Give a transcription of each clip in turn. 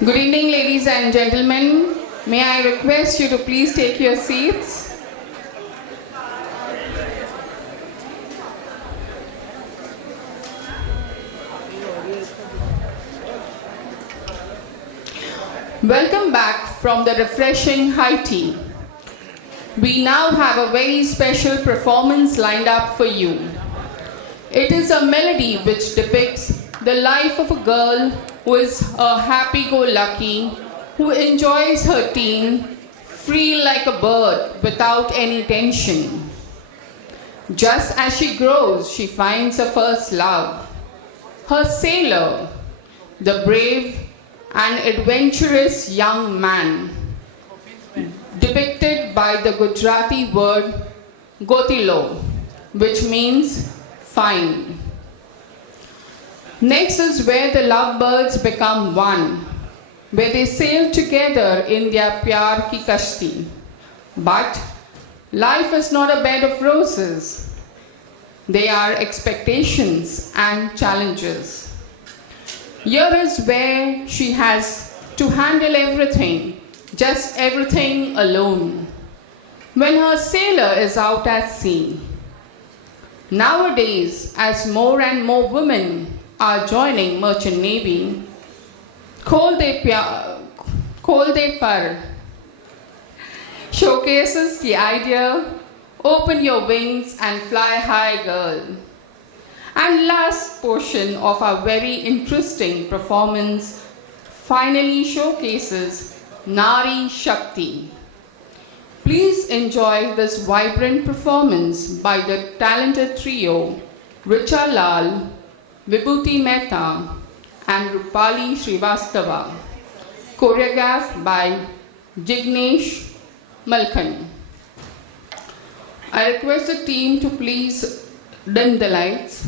Good evening, ladies and gentlemen. May I request you to please take your seats? Welcome back from the refreshing high tea. We now have a very special performance lined up for you. It is a melody which depicts the life of a girl who is a happy-go-lucky, who enjoys her teen, free like a bird without any tension. Just as she grows, she finds her first love, her sailor, the brave and adventurous young man, depicted by the Gujarati word gotilo, which means find. Next is where the lovebirds become one, where they sail together in their pyar ki kashti. But life is not a bed of roses. They are expectations and challenges. Here is where she has to handle everything, just everything alone, when her sailor is out at sea. Nowadays, as more and more women are joining merchant navy, Khol De Par showcases the idea, open your wings and fly high, girl. And last portion of our very interesting performance finally showcases Nari Shakti. Please enjoy this vibrant performance by the talented trio Richa Lal, Vibhuti Mehta and Rupali Srivastava, choreographed by Jignesh Malkan. I request the team to please dim the lights.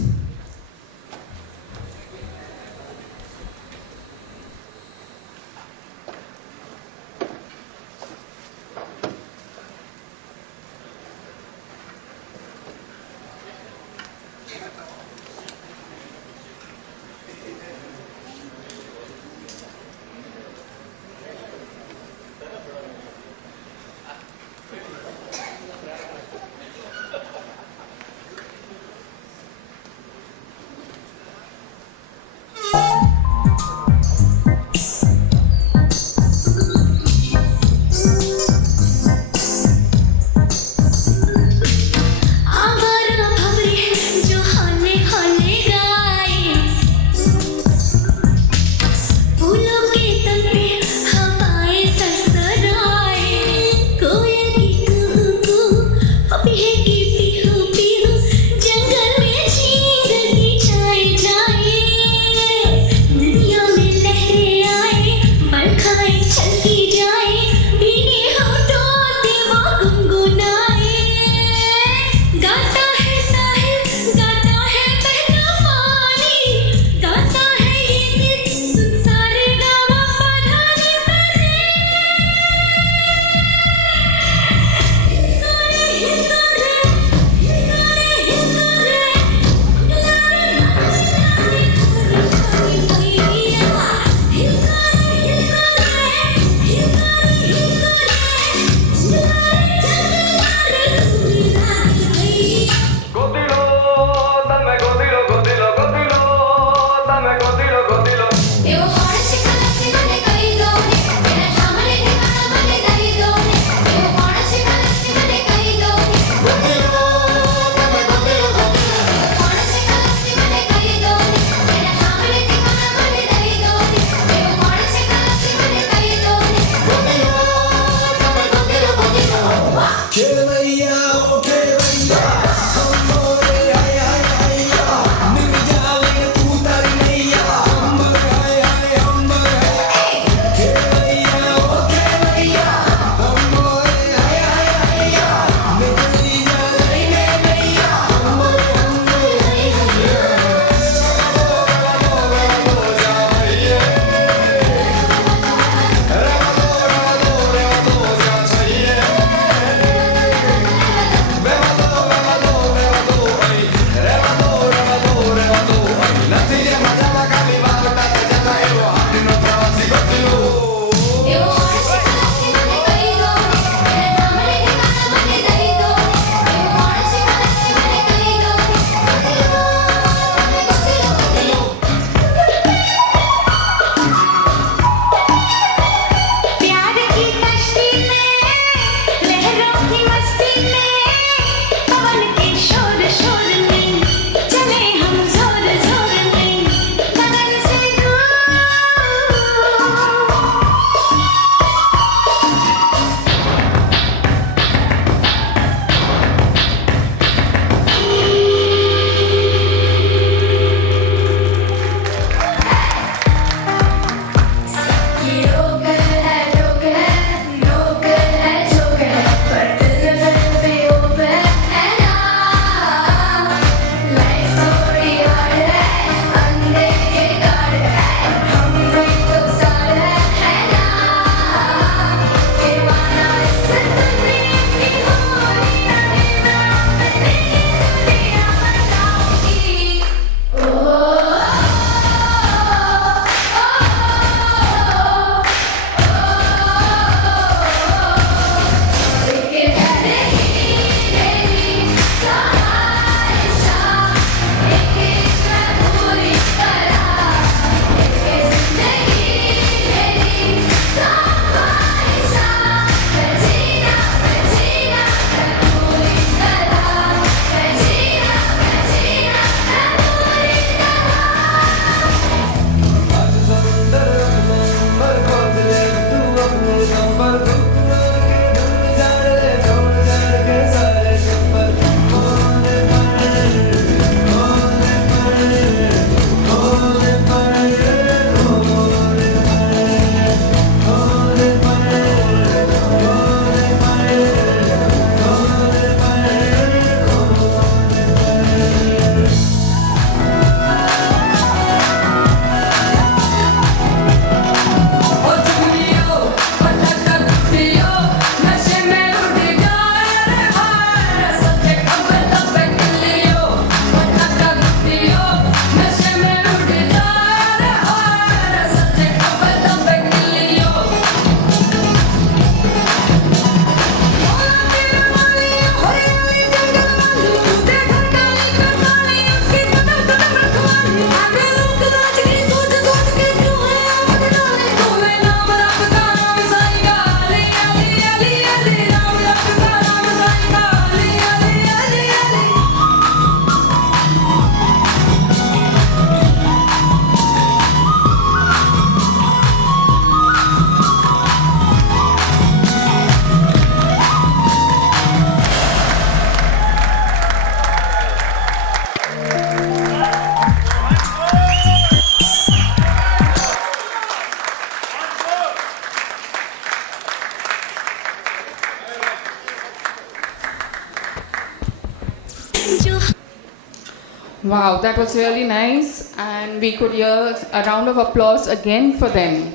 Wow, that was really nice, and we could hear a round of applause again for them.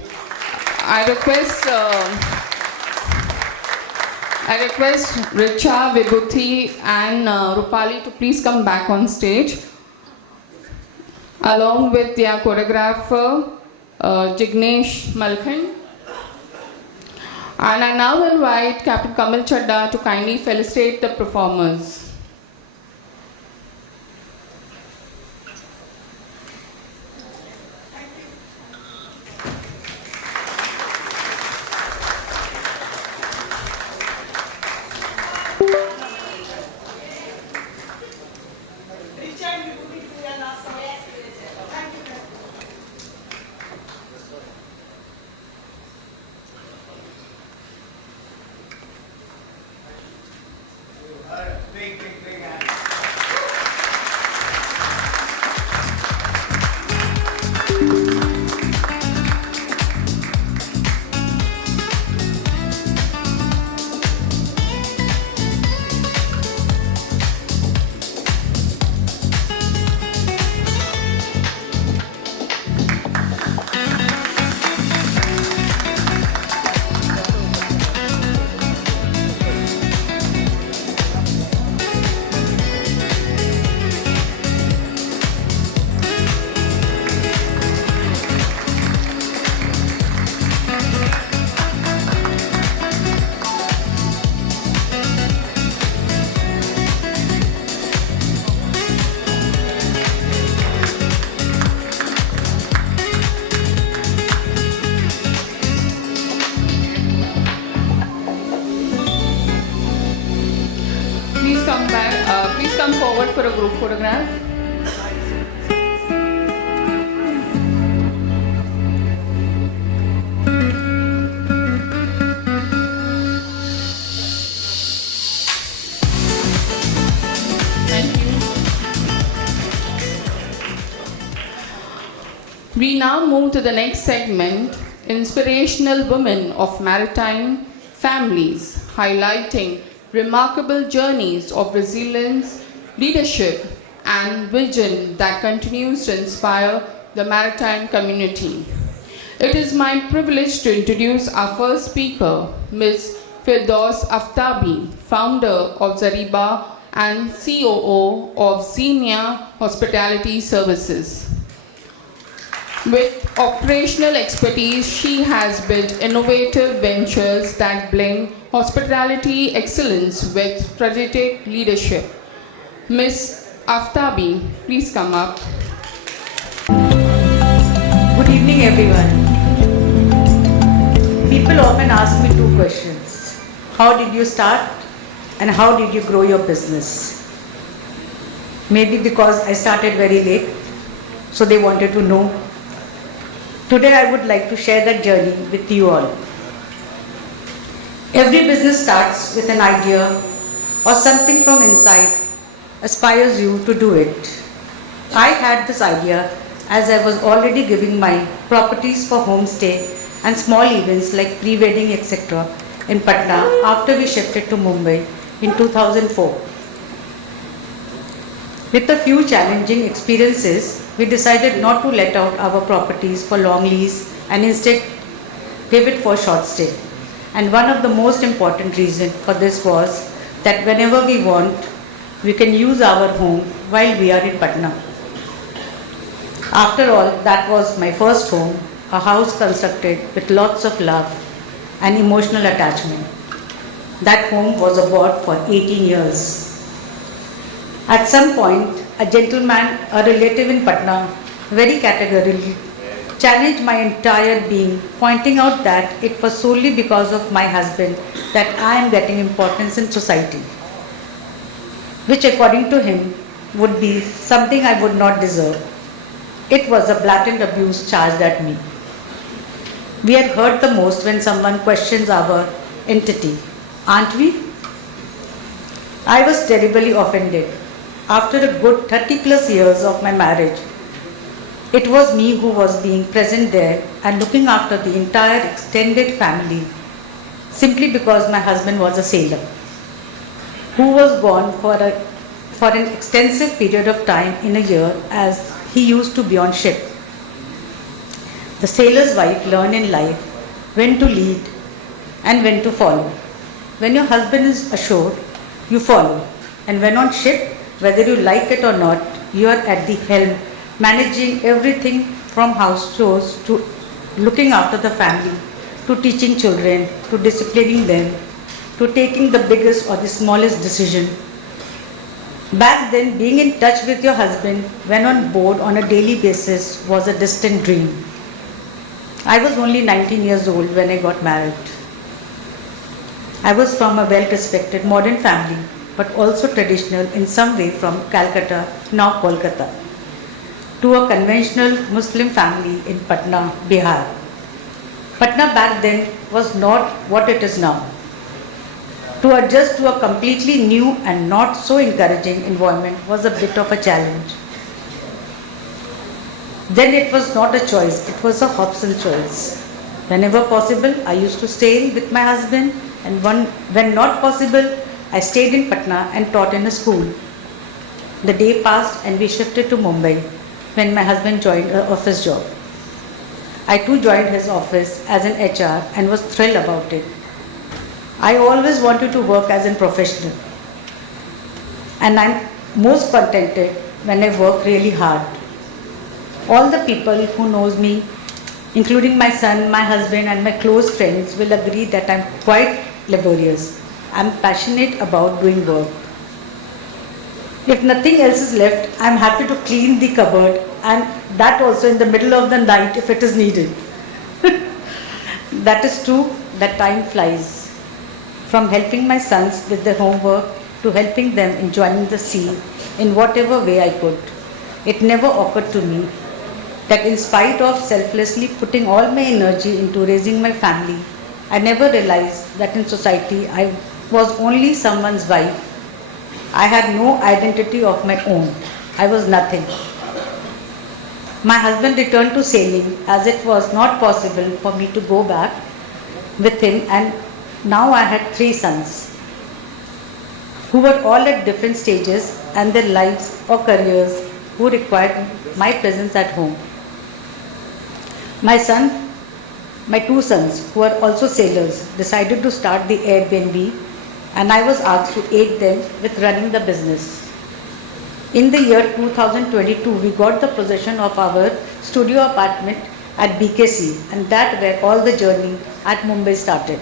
I request, I request Richa, Vibhuti, and Rupali to please come back on stage, along with their choreographer, Jignesh Malkhan. And I now invite Captain Kamal Chadda to kindly felicitate the performers. Please come forward for a group photograph. Thank you. We now move to the next segment, Inspirational Women of Maritime Families, highlighting remarkable journeys of resilience, leadership, and vision that continues to inspire the maritime community. It is my privilege to introduce our first speaker, Ms. Firdaus Aftabi, founder of Zariba and COO of Xenia Hospitality Services. With operational expertise, she has built innovative ventures that blend hospitality excellence with strategic leadership. Ms. Aftabi, please come up. Good evening, everyone. People often ask me two questions. How did you start and how did you grow your business? Maybe because I started very late, so they wanted to know. Today I would like to share that journey with you all. Every business starts with an idea or something from inside aspires you to do it. I had this idea as I was already giving my properties for homestay and small events like pre-wedding etc. in Patna after we shifted to Mumbai in 2004. With a few challenging experiences, we decided not to let out our properties for long lease and instead give it for short stay. And one of the most important reasons for this was that whenever we want, we can use our home while we are in Patna. After all, that was my first home, a house constructed with lots of love and emotional attachment. That home was abroad for 18 years. At some point, a gentleman, a relative in Patna, very categorically challenged my entire being, pointing out that it was solely because of my husband that I am getting importance in society, which according to him would be something I would not deserve. It was a blatant abuse charged at me. We are hurt the most when someone questions our entity, aren't we? I was terribly offended. After a good 30 plus years of my marriage, it was me who was being present there and looking after the entire extended family simply because my husband was a sailor who was gone for a for an extensive period of time in a year as he used to be on ship. The sailor's wife learned in life when to lead and when to follow. When your husband is ashore, you follow. And when on ship, whether you like it or not, you are at the helm, managing everything from house chores to looking after the family, to teaching children, to disciplining them, to taking the biggest or the smallest decision. Back then, being in touch with your husband when on board on a daily basis was a distant dream. I was only 19 years old when I got married. I was from a well-respected modern family, but also traditional in some way from Calcutta, now Kolkata, to a conventional Muslim family in Patna, Bihar. Patna back then was not what it is now. To adjust to a completely new and not so encouraging environment was a bit of a challenge. Then it was not a choice, it was a Hobson choice. Whenever possible, I used to stay with my husband, and when not possible, I stayed in Patna and taught in a school. The day passed and we shifted to Mumbai when my husband joined an office job. I too joined his office as an HR and was thrilled about it. I always wanted to work as a professional, and I'm most contented when I work really hard. All the people who knows me, including my son, my husband and my close friends, will agree that I'm quite laborious. I'm passionate about doing work. If nothing else is left, I'm happy to clean the cupboard, and that also in the middle of the night if it is needed. That is true that time flies. From helping my sons with their homework to helping them enjoying the sea in whatever way I could, it never occurred to me that in spite of selflessly putting all my energy into raising my family, I never realized that in society I was only someone's wife. I had no identity of my own. I was nothing. My husband returned to sailing as it was not possible for me to go back with him, and now I had 3 sons who were all at different stages and their lives or careers who required my presence at home. My 2 sons, who are also sailors, decided to start the Airbnb, and I was asked to aid them with running the business. In the year 2022, we got the possession of our studio apartment at BKC, and that where all the journey at Mumbai started.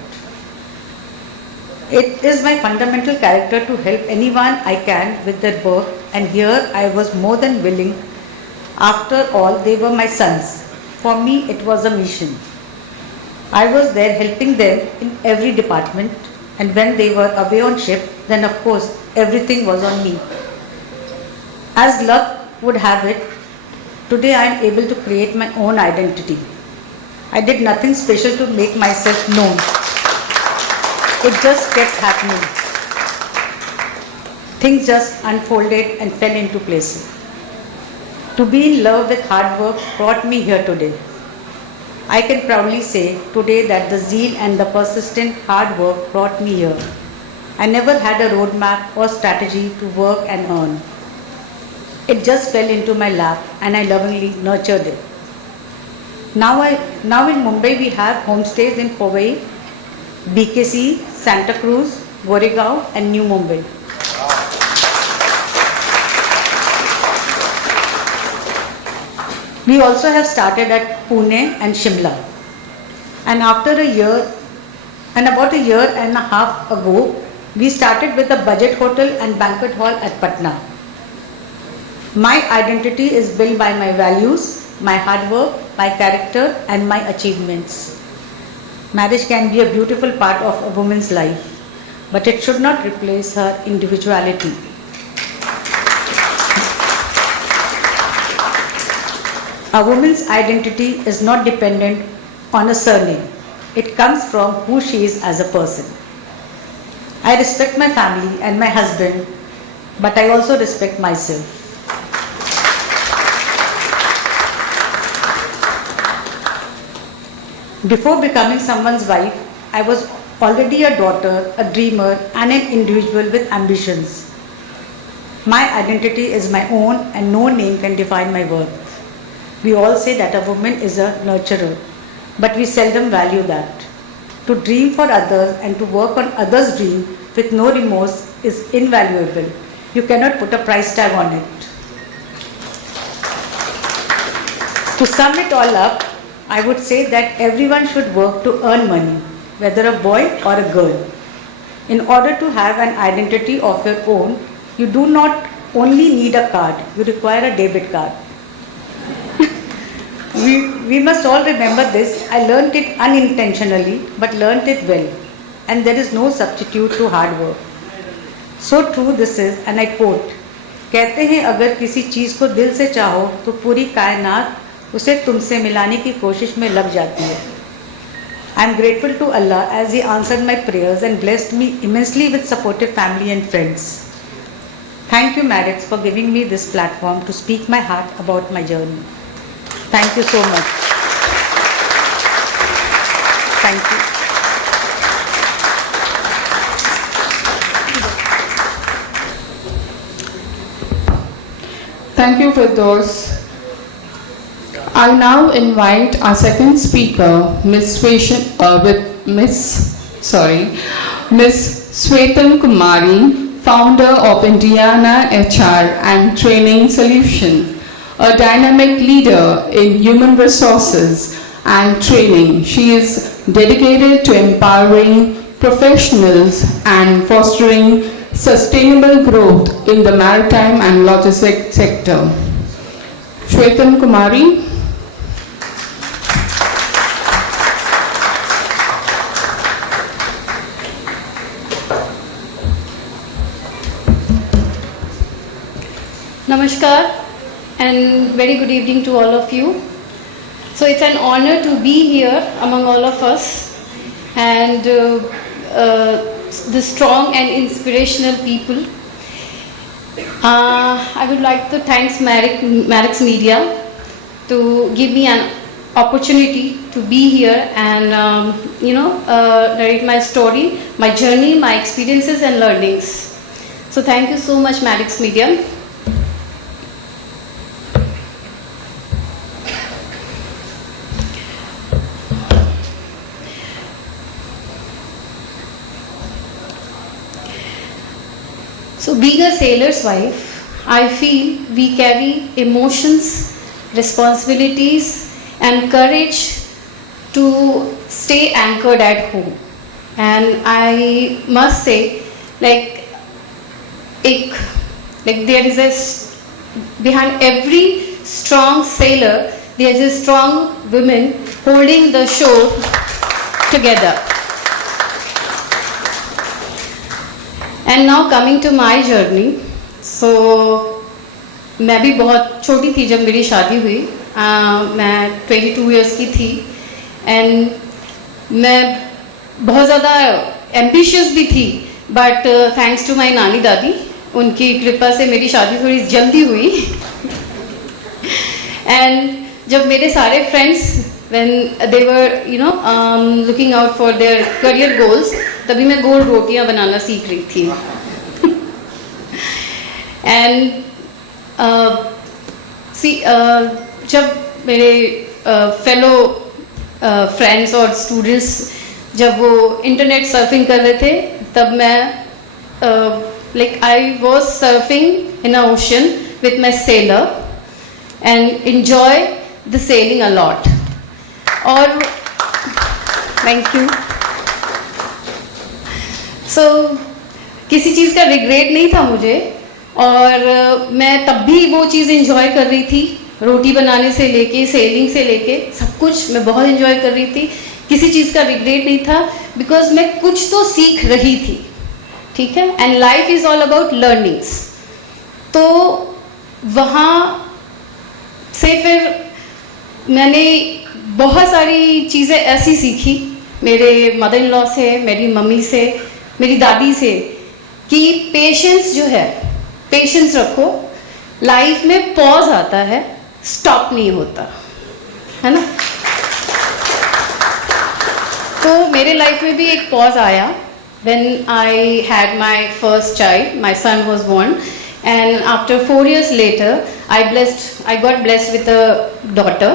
It is my fundamental character to help anyone I can with their work, and here I was more than willing. After all, they were my sons. For me, it was a mission. I was there helping them in every department, and when they were away on ship, then of course everything was on me. As luck would have it, today I am able to create my own identity. I did nothing special to make myself known. It just kept happening. Things just unfolded and fell into place. To be in love with hard work brought me here today. I can proudly say today that the zeal and the persistent hard work brought me here. I never had a roadmap or strategy to work and earn. It just fell into my lap and I lovingly nurtured it. Now in Mumbai we have homestays in Powai, BKC, Santa Cruz, Goregaon and New Mumbai. We also have started at Pune and Shimla. And about a year and a half ago, we started with a budget hotel and banquet hall at Patna. My identity is built by my values, my hard work, my character and my achievements. Marriage can be a beautiful part of a woman's life, but it should not replace her individuality. A woman's identity is not dependent on a surname. It comes from who she is as a person. I respect my family and my husband, but I also respect myself. Before becoming someone's wife, I was already a daughter, a dreamer, and an individual with ambitions. My identity is my own and no name can define my worth. We all say that a woman is a nurturer, but we seldom value that. To dream for others and to work on others' dream with no remorse is invaluable. You cannot put a price tag on it. To sum it all up, I would say that everyone should work to earn money, whether a boy or a girl. In order to have an identity of your own, you do not only need a card, you require a debit card. We must all remember this. I learnt it unintentionally, but learnt it well. And there is no substitute to hard work. So true this is, and I quote, कहते हैं अगर किसी चीज़ को दिल से चाहो तो पूरी कायनात उसे तुमसे मिलाने की कोशिश में लग जाती है. I am grateful to Allah as He answered my prayers and blessed me immensely with supportive family and friends. Thank you, Maddox, for giving me this platform to speak my heart about my journey. Thank you so much. Thank you. Thank you, Firdaus. I now invite our second speaker, Miss Swethan Kumari, founder of Indiana HR and Training Solution, a dynamic leader in human resources and training. She is dedicated to empowering professionals and fostering sustainable growth in the maritime and logistics sector. Swethan Kumari. Namaskar and very good evening to all of you. So it's an honor to be here among all of us and the strong and inspirational people. I would like to thank Maddox Media to give me an opportunity to be here and narrate my story, my journey, my experiences and learnings. So thank you so much, Maddox Media. So being a sailor's wife, I feel we carry emotions, responsibilities and courage to stay anchored at home. And I must say, like there is behind every strong sailor, there is a strong woman holding the shore together. And now coming to my journey, so मैं भी बहुत छोटी थी जब मेरी शादी हुई. मैं 22 years की थी and मैं बहुत ज़्यादा ambitious भी थी, but thanks to my नानी दादी, उनकी कृपा से मेरी शादी थोड़ी जल्दी हुई. And जब मेरे सारे friends when they were looking out for their career goals, तभी मैं गोल रोटियां बनाना सीख रही थी. And जब मेरे fellow friends और students जब वो इंटरनेट सर्फिंग कर रहे थे, तब मैं I was surfing in an ocean with my sailor and enjoy the sailing a lot. और thank you. So किसी चीज़ का रिग्रेट नहीं था मुझे और मैं तब भी वो चीज़ एंजॉय कर रही थी. रोटी बनाने से लेके सेलिंग से लेके सब कुछ मैं बहुत एंजॉय कर रही थी. किसी चीज़ का रिग्रेट नहीं था बिकॉज मैं कुछ तो सीख रही थी. ठीक है. And life is all about learnings. तो वहाँ से फिर मैंने बहुत सारी चीज़ें ऐसी सीखी मेरे मदर इन लॉ से, मेरी मम्मी से, मेरी दादी से कि पेशेंस जो है, पेशेंस रखो. लाइफ में पॉज आता है, स्टॉप नहीं होता है ना. तो मेरे लाइफ में भी एक पॉज आया when I had my first child, my son was born and after 4 years later I got blessed with a daughter.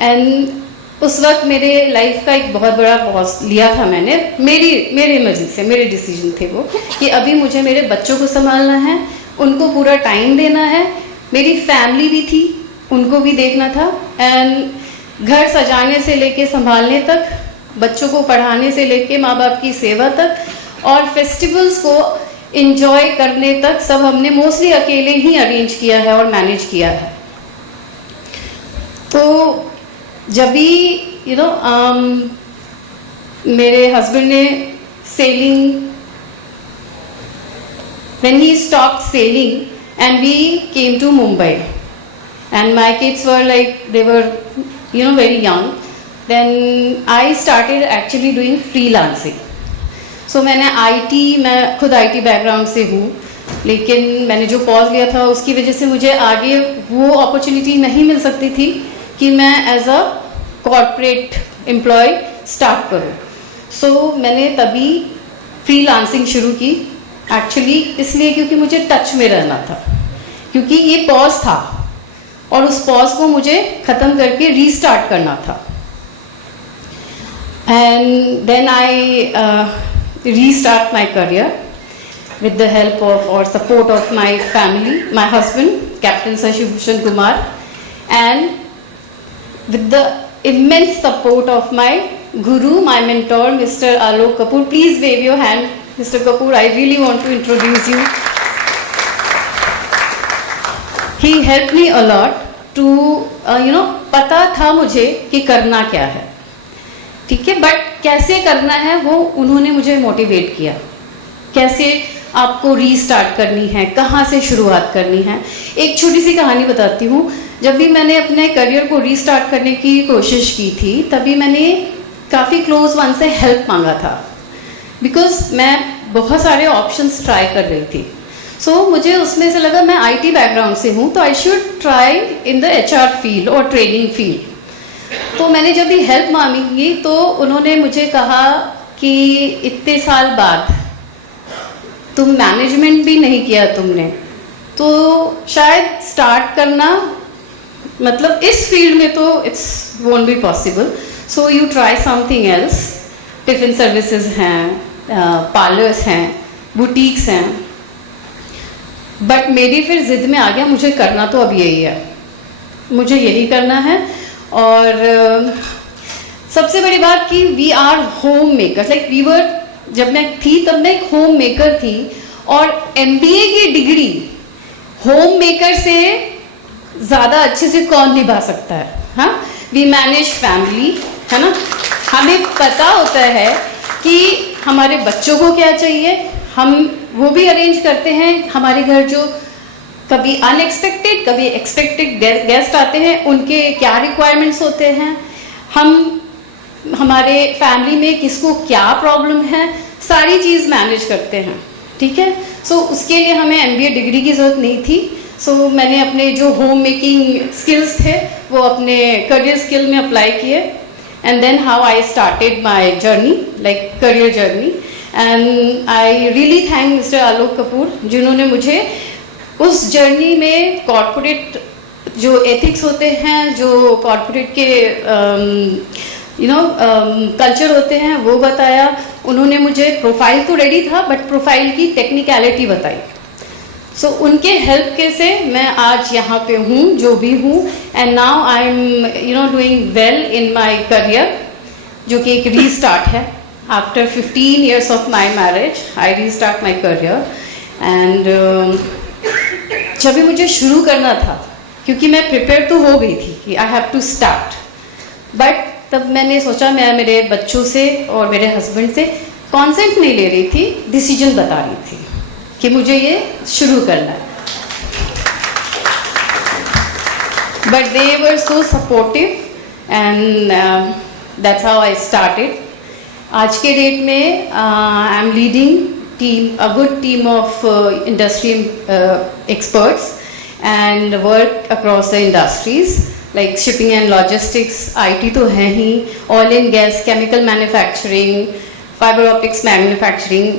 And उस वक्त मेरे लाइफ का एक बहुत बड़ा पॉज लिया था मैंने, मेरे मर्जी से, मेरे डिसीजन थे वो, कि अभी मुझे मेरे बच्चों को संभालना है, उनको पूरा टाइम देना है, मेरी फैमिली भी थी, उनको भी देखना था, एंड घर सजाने से लेके संभालने तक, बच्चों को पढ़ाने से लेके माँ बाप की सेवा तक, और फेस्टिवल्स को इंजॉय करने तक सब हमने मोस्टली अकेले ही अरेंज किया है और मैनेज किया है। तो जब भी मेरे हस्बैंड ने selling, when he stopped sailing and we came to Mumbai and my kids were like, they were very young, then I started actually doing freelancing. So मैं खुद IT बैकग्राउंड से हूँ, लेकिन मैंने जो पॉज लिया था उसकी वजह से मुझे आगे वो अपॉर्चुनिटी नहीं मिल सकती थी कि मैं as a corporate employ start करूँ। सो मैंने तभी फ्रीलांसिंग शुरू की, एक्चुअली इसलिए क्योंकि मुझे टच में रहना था, क्योंकि ये पॉज था और उस पॉज को मुझे ख़त्म करके रीस्टार्ट करना था। And then I restart my career with the help of or support of my family, my husband, Captain Shashi Bhushan Kumar, and with the immense support of my guru, my mentor, Mr. Alok Kapoor. Please wave your hand, Mr. Kapoor. I really want to introduce you. He helped me a lot to, पता था मुझे कि करना क्या है, ठीक है, but कैसे करना है वो उन्होंने मुझे मोटिवेट किया। कैसे आपको रीस्टार्ट करनी है, कहाँ से शुरुआत करनी है। एक छोटी सी कहानी बताती हूँ। जब भी मैंने अपने करियर को रीस्टार्ट करने की कोशिश की थी, तभी मैंने काफ़ी क्लोज वन से हेल्प मांगा था, बिकॉज मैं बहुत सारे ऑप्शंस ट्राई कर रही थी। सो मुझे उसमें से लगा मैं IT बैकग्राउंड से हूँ, तो I should try in the HR field और ट्रेनिंग फील्ड। तो मैंने जब भी हेल्प मांगी तो उन्होंने मुझे कहा कि इतने साल बाद तुम मैनेजमेंट भी नहीं किया तुमने, तो शायद स्टार्ट करना, मतलब इस फील्ड में तो it's won't be possible, so you try something else. Tiffin services हैं, पार्लर्स हैं, बुटीक्स हैं। बट मेरी फिर जिद में आ गया, मुझे करना तो अब यही है, मुझे यही करना है। और सबसे बड़ी बात कि we are home maker, like we were, जब मैं थी तब मैं एक होम मेकर थी, और MBA की डिग्री होम मेकर से ज़्यादा अच्छे से कौन निभा सकता है। हाँ, वी मैनेज फैमिली, है ना, हमें पता होता है कि हमारे बच्चों को क्या चाहिए, हम वो भी अरेंज करते हैं। हमारे घर जो कभी अनएक्सपेक्टेड कभी एक्सपेक्टेड गेस्ट आते हैं, उनके क्या रिक्वायरमेंट्स होते हैं, हम हमारे फैमिली में किसको क्या प्रॉब्लम है, सारी चीज़ मैनेज करते हैं, ठीक है। सो उसके लिए हमें MBA डिग्री की ज़रूरत नहीं थी। सो मैंने अपने जो होम मेकिंग स्किल्स थे वो अपने करियर स्किल में अप्लाई किए, and then how I started my journey, like career journey. And I really thank mister Alok Kapoor, जिन्होंने मुझे उस जर्नी में कॉर्पोरेट जो एथिक्स होते हैं, जो कॉर्पोरेट के कल्चर होते हैं, वो बताया। उन्होंने मुझे प्रोफाइल तो रेडी था, बट प्रोफाइल की टेक्निकलिटी बताई। सो उनके हेल्प के से मैं आज यहाँ पे हूँ जो भी हूँ, and now I am doing well in my career, जो कि एक रीस्टार्ट है। After 15 years of my marriage I restart my career. And जब भी मुझे शुरू करना था, क्योंकि मैं प्रिपेयर तो हो गई थी कि I have to start, but तब मैंने सोचा, मैं मेरे बच्चों से और मेरे हस्बैंड से कॉन्सेंट नहीं ले रही थी, डिसीजन बता रही थी कि मुझे ये शुरू करना है। But they were so supportive and that's how I started. आज के डेट में I am leading team, a good team of industry experts and work across the industries like shipping and logistics, IT तो है ही, oil and gas, chemical manufacturing, fibre optics manufacturing,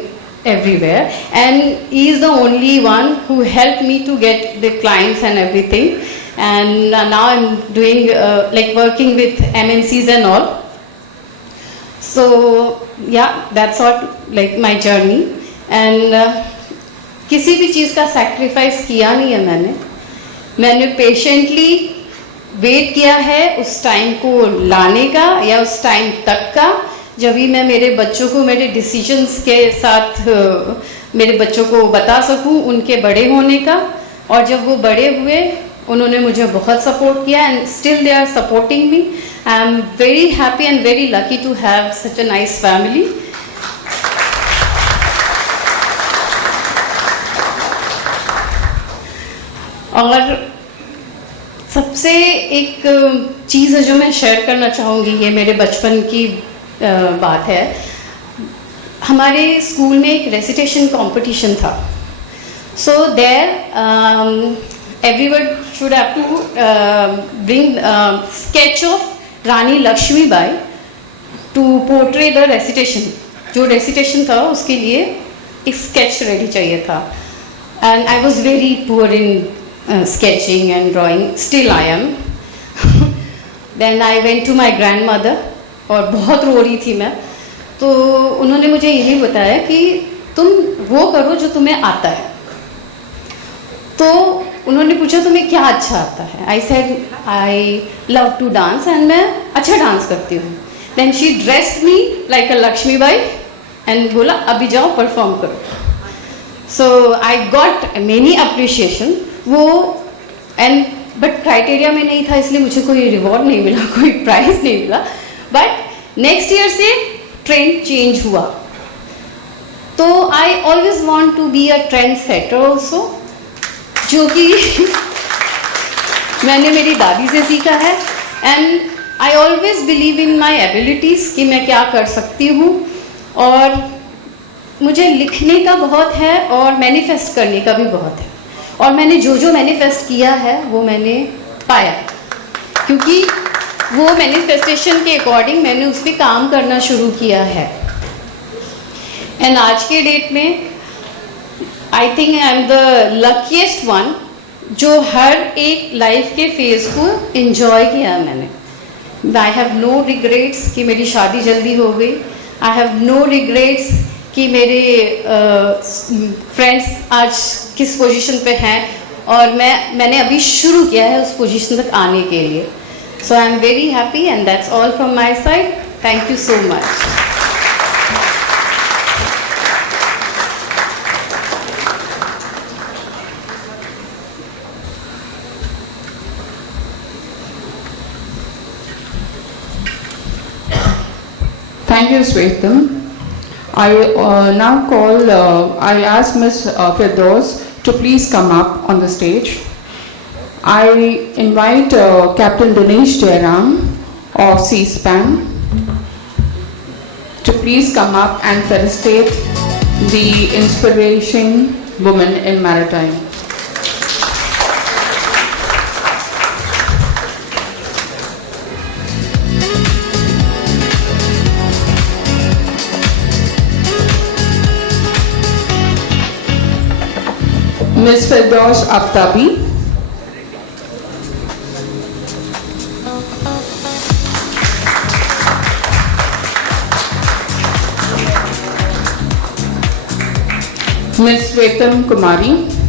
everywhere, and he is the only one who helped me to get the clients and everything. And now I'm doing like working with MNCs and all. So yeah, that's all like my journey. And किसी भी चीज़ का sacrifice किया नहीं है मैंने patiently wait किया है उस टाइम को लाने का या उस टाइम तक का जब भी मैं मेरे बच्चों को मेरे डिसीजंस के साथ मेरे बच्चों को बता सकूं उनके बड़े होने का। और जब वो बड़े हुए उन्होंने मुझे बहुत सपोर्ट किया and still they are supporting me. I am very happy and very lucky to have such a nice family. और सबसे एक चीज़ है जो मैं शेयर करना चाहूँगी, ये मेरे बचपन की बात है। हमारे स्कूल में एक रेसिटेशन कंपटीशन था। So there everyone should have to bring sketch of Rani Lakshmibai to portray the recitation. जो रेसिटेशन था उसके लिए एक स्केच रेडी चाहिए था। And I was very poor in sketching and drawing, still I am. Then I went to my grandmother और बहुत रो रही थी मैं। तो उन्होंने मुझे यही बताया कि तुम वो करो जो तुम्हें आता है। तो उन्होंने पूछा तुम्हें क्या अच्छा आता है। I said I love to dance and मैं अच्छा डांस करती हूँ। Then she dressed me like a Lakshmibai and बोला अभी जाओ परफॉर्म करो। So I got many appreciation वो एंड बट क्राइटेरिया में नहीं था, इसलिए मुझे कोई रिवॉर्ड नहीं मिला, कोई प्राइज नहीं मिला। बट नेक्स्ट ईयर से ट्रेंड चेंज हुआ। तो I always want to be a trend setter also, जो कि मैंने मेरी दादी से सीखा है। And I always believe in my abilities कि मैं क्या कर सकती हूँ। और मुझे लिखने का बहुत है और मैनिफेस्ट करने का भी बहुत है। और मैंने जो जो मैनिफेस्ट किया है वो मैंने पाया, क्योंकि वो मैनिफेस्टेशन के अकॉर्डिंग मैंने उस पर काम करना शुरू किया है। एंड आज के डेट में I think I am the luckiest one जो हर एक लाइफ के फेज को एंजॉय किया मैंने। आई हैव नो रिग्रेट्स कि मेरी शादी जल्दी हो गई। आई हैव नो रिग्रेट्स कि मेरे फ्रेंड्स आज किस पोजीशन पे हैं और मैंने अभी शुरू किया है उस पोजीशन तक आने के लिए। So I am very happy and that's all from my side. Thank you so much. Thank you, Svetam. I now call, I ask Ms. Firdaus to please come up on the stage. I invite Captain Dinesh Jairam of C-SPAN to please come up and felicitate the Inspiration Women in Maritime. Ms. Firdaus Aftabi. Ms. Svetam Kumari.